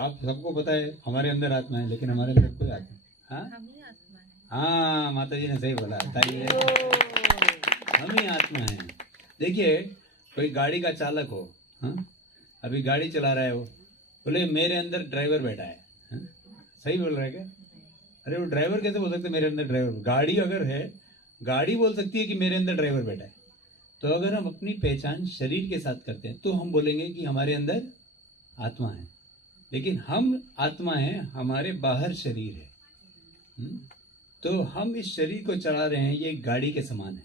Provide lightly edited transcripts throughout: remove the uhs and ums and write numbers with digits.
आप सबको पता है हमारे अंदर आत्मा है, लेकिन हमारे अंदर कोई आत्मा, हाँ हम ही आत्मा है। हाँ, माता जी ने सही बोला, ताली हम ही आत्मा है। देखिए, कोई गाड़ी का चालक हो, हाँ, अभी गाड़ी चला रहा है, वो बोले मेरे अंदर ड्राइवर बैठा है, हाँ? सही बोल रहा है क्या? अरे वो ड्राइवर कैसे बोल सकते मेरे अंदर ड्राइवर? गाड़ी अगर है, गाड़ी बोल सकती है कि मेरे अंदर ड्राइवर बैठा है। तो अगर हम अपनी पहचान शरीर के साथ करते हैं तो हम बोलेंगे कि हमारे अंदर आत्मा है, लेकिन हम आत्मा है, हमारे बाहर शरीर है। तो हम इस शरीर को चला रहे हैं, ये गाड़ी के समान है।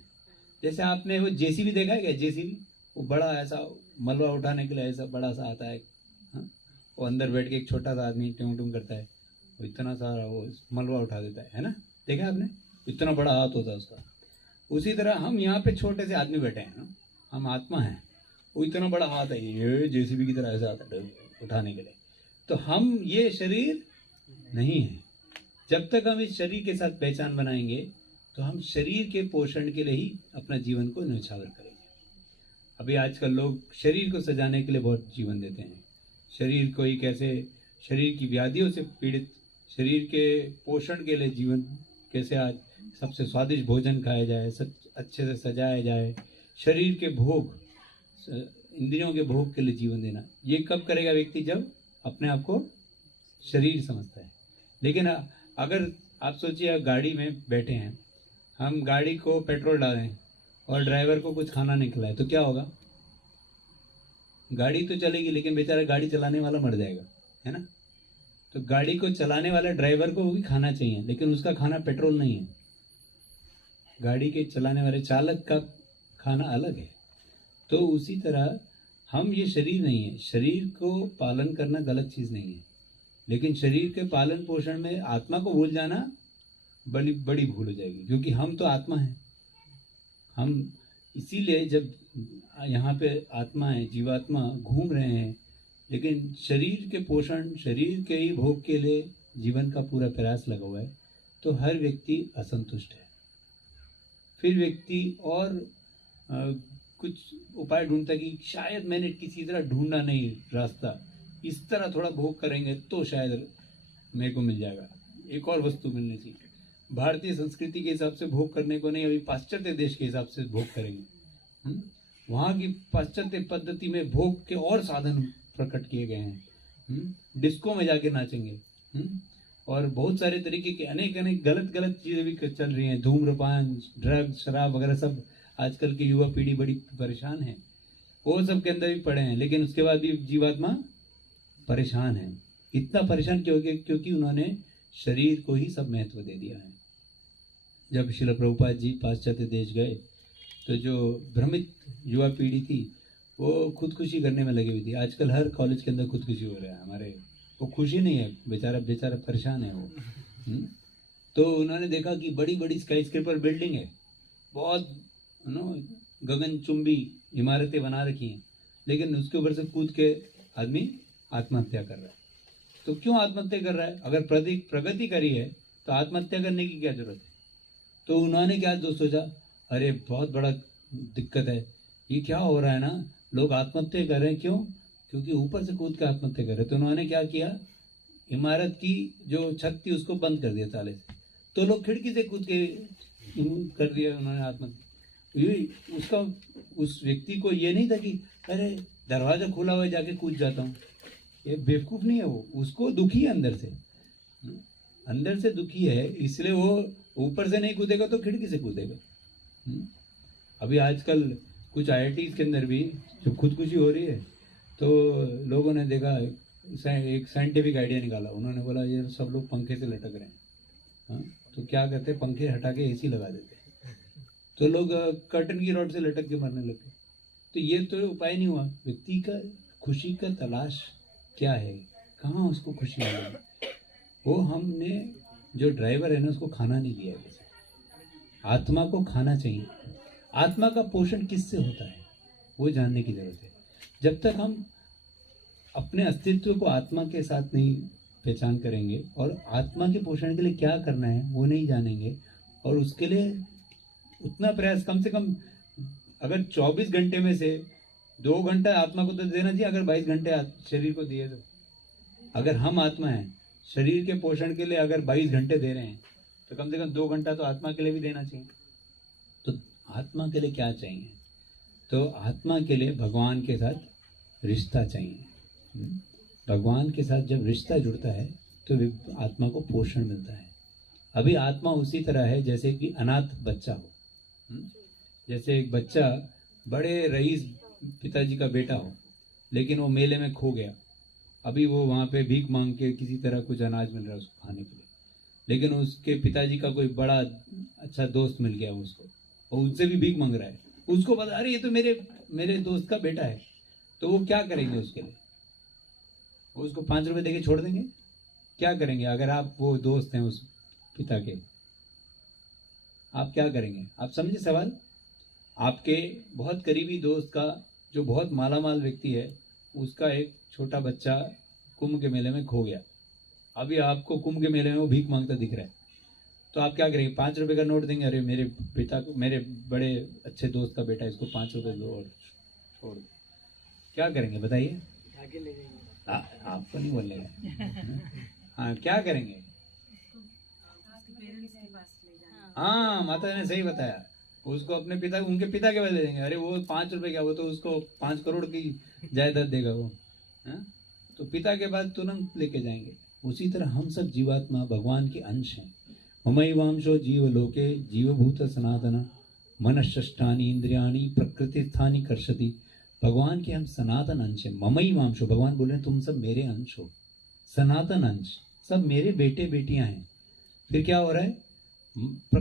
जैसे आपने वो जेसीबी देखा है क्या? जेसीबी, वो बड़ा ऐसा मलबा उठाने के लिए ऐसा बड़ा सा आता है, हाँ? वो अंदर बैठ के एक छोटा सा आदमी ट्यूं ट्यूं करता है, वो इतना सारा वो मलबा उठा देता है ना? देखा आपने? इतना बड़ा हाथ होता है उसका। उसी तरह हम यहाँ पे छोटे से आदमी बैठे हैं ना, हम आत्मा हैं, वो इतना बड़ा हाथ है, ये जेसीबी की तरह ऐसा आता है उठाने के लिए। तो हम ये शरीर नहीं है। जब तक हम इस शरीर के साथ पहचान बनाएंगे तो हम शरीर के पोषण के लिए ही अपना जीवन को न्यौछावर करेंगे। अभी आजकल लोग शरीर को सजाने के लिए बहुत जीवन देते हैं, शरीर को ही कैसे, शरीर की व्याधियों से पीड़ित, शरीर के पोषण के लिए जीवन कैसे आज सबसे स्वादिष्ट भोजन खाया जाए, अच्छे से सजाया जाए, शरीर के भोग, इंद्रियों के भोग के लिए जीवन देना। ये कब करेगा व्यक्ति? जब अपने आप को शरीर समझता है। लेकिन अगर आप सोचिए, आप गाड़ी में बैठे हैं, हम गाड़ी को पेट्रोल डालें और ड्राइवर को कुछ खाना नहीं खिलाए तो क्या होगा? गाड़ी तो चलेगी, लेकिन बेचारा गाड़ी चलाने वाला मर जाएगा, है ना? तो गाड़ी को चलाने वाला ड्राइवर को भी खाना चाहिए, लेकिन उसका खाना पेट्रोल नहीं है। गाड़ी के चलाने वाले चालक का खाना अलग है। तो उसी तरह हम ये शरीर नहीं है। शरीर को पालन करना गलत चीज नहीं है, लेकिन शरीर के पालन पोषण में आत्मा को भूल जाना बड़ी बड़ी भूल हो जाएगी, क्योंकि हम तो आत्मा है। हम इसीलिए जब यहाँ पे आत्मा है, जीवात्मा घूम रहे हैं, लेकिन शरीर के पोषण, शरीर के ही भोग के लिए जीवन का पूरा प्रयास लगा हुआ है, तो हर व्यक्ति असंतुष्ट है। फिर व्यक्ति और कुछ उपाय ढूंढता है कि शायद मैंने किसी तरह ढूंढा नहीं रास्ता, इस तरह थोड़ा भोग करेंगे तो शायद मेरे को मिल जाएगा, एक और वस्तु मिलनी चाहिए। भारतीय संस्कृति के हिसाब से भोग करने को नहीं, अभी पाश्चात्य देश के हिसाब से भोग करेंगे। वहाँ की पाश्चात्य पद्धति में भोग के और साधन प्रकट किए गए हैं। डिस्को में जाके नाचेंगे, और बहुत सारे तरीके के अनेक अनेक गलत गलत चीजें भी चल रही हैं, धूम्रपान, ड्रग्स, शराब वगैरह सब। आजकल की युवा पीढ़ी बड़ी परेशान है, वो सब के अंदर भी पड़े हैं, लेकिन उसके बाद भी जीवात्मा परेशान है। इतना परेशान क्यों? क्योंकि उन्होंने शरीर को ही सब महत्व दे दिया है। जब श्रील प्रभुपाद जी पाश्चात्य देश गए तो जो भ्रमित युवा पीढ़ी थी वो खुदकुशी करने में लगी हुई थी। आजकल हर कॉलेज के अंदर खुदकुशी हो रहा है हमारे, वो खुशी नहीं है, बेचारा बेचारा परेशान है वो। तो उन्होंने देखा कि बड़ी बड़ी स्काईस्क्रेपर बिल्डिंग है, बहुत गगनचुंबी इमारतें बना रखी हैं, लेकिन उसके ऊपर से कूद के आदमी आत्महत्या कर रहा है। तो क्यों आत्महत्या कर रहा है? अगर प्रगति करी है तो आत्महत्या करने की क्या जरूरत है? तो उन्होंने क्या सोचा, अरे बहुत बड़ा दिक्कत है, ये क्या हो रहा है ना, लोग आत्महत्या कर रहे हैं। क्यों? क्योंकि ऊपर से कूद के आत्महत्या कर रहे हैं। तो उन्होंने क्या किया, इमारत की जो छत थी उसको बंद कर दिया ताले से, तो लोग खिड़की से कूद के कर दिया उन्होंने आत्महत्या। उसका उस व्यक्ति को ये नहीं था कि अरे दरवाजा खुला हुआ है जाके कूद जाता हूँ, ये बेवकूफ नहीं है, वो उसको दुखी है अंदर से दुखी है, इसलिए वो ऊपर से नहीं कूदेगा तो खिड़की से कूदेगा। अभी आजकल कुछ IIT के अंदर भी जब खुदकुशी हो रही है तो लोगों ने देखा, एक साइंटिफिक आइडिया निकाला। उन्होंने बोला ये सब लोग पंखे से लटक रहे हैं, तो क्या करते, पंखे हटा के AC लगा देते, तो लोग कर्टन की रॉड से लटक के मरने लगे। तो ये तो उपाय नहीं हुआ। व्यक्ति का खुशी का तलाश क्या है, कहाँ उसको खुशी मिलेगी? वो हमने जो ड्राइवर है ना उसको खाना नहीं दिया है। आत्मा को खाना चाहिए। आत्मा का पोषण किससे होता है वो जानने की जरूरत है। जब तक हम अपने अस्तित्व को आत्मा के साथ नहीं पहचान करेंगे और आत्मा के पोषण के लिए क्या करना है वो नहीं जानेंगे, और उसके लिए उतना प्रयास कम से कम, अगर 24 घंटे में से 2 घंटा आत्मा को तो देना चाहिए, अगर 22 घंटे शरीर को दिए तो अगर हम आत्मा हैं, शरीर के पोषण के लिए अगर 22 घंटे दे रहे हैं तो कम से कम 2 घंटा तो आत्मा के लिए भी देना चाहिए। तो आत्मा के लिए क्या चाहिए? तो आत्मा के लिए भगवान के साथ रिश्ता चाहिए। भगवान के साथ जब रिश्ता जुड़ता है तो आत्मा को पोषण मिलता है। अभी आत्मा उसी तरह है जैसे कि अनाथ बच्चा हो। जैसे एक बच्चा बड़े रईस पिताजी का बेटा हो, लेकिन वो मेले में खो गया। अभी वो वहाँ पे भीख मांग के किसी तरह कुछ अनाज मिल रहा है उसको खाने के लिए, लेकिन उसके पिताजी का कोई बड़ा अच्छा दोस्त मिल गया उसको, और उनसे भी भीख मांग रहा है। उसको पता, अरे ये तो मेरे दोस्त का बेटा है। तो वो क्या करेंगे उसके लिए? वो उसको 5 रुपए देके छोड़ देंगे? क्या करेंगे? अगर आप वो दोस्त हैं उस पिता के, आप क्या करेंगे? आप समझे सवाल? आपके बहुत करीबी दोस्त का, जो बहुत मालामाल व्यक्ति है, उसका एक छोटा बच्चा कुंभ के मेले में खो गया। अभी आपको कुंभ के मेले में वो भीख मांगता दिख रहा है, तो आप क्या करेंगे? 5 रुपए का नोट देंगे? अरे मेरे पिता को, मेरे बड़े अच्छे दोस्त का बेटा, इसको 5 रुपए दो और छोड़ दो। क्या करेंगे बताइए? आगे ले जाएंगे। आपको नहीं बोलेगा। हाँ, क्या करेंगे? हाँ, माता जी ने सही बताया। उसको अपने पिता, उनके पिता के पास ले देंगे। अरे वो 5 रुपए क्या, वो तो उसको 5 करोड़ की जायदाद देगा वो। हाँ? तो पिता के पास तुरंत लेके जाएंगे। उसी तरह हम सब जीवात्मा भगवान के अंश हैं। ममैवांशो जीव लोके जीवभूत सनातन मनष्ठानी इंद्रियाणी प्रकृति स्थानी कर्षति। भगवान के हम सनातन अंश हैं। ममैवांशो, भगवान बोल रहे हैं तुम सब मेरे अंश हो, सनातन अंश, सब मेरे बेटे बेटियां हैं। फिर क्या हो रहा है?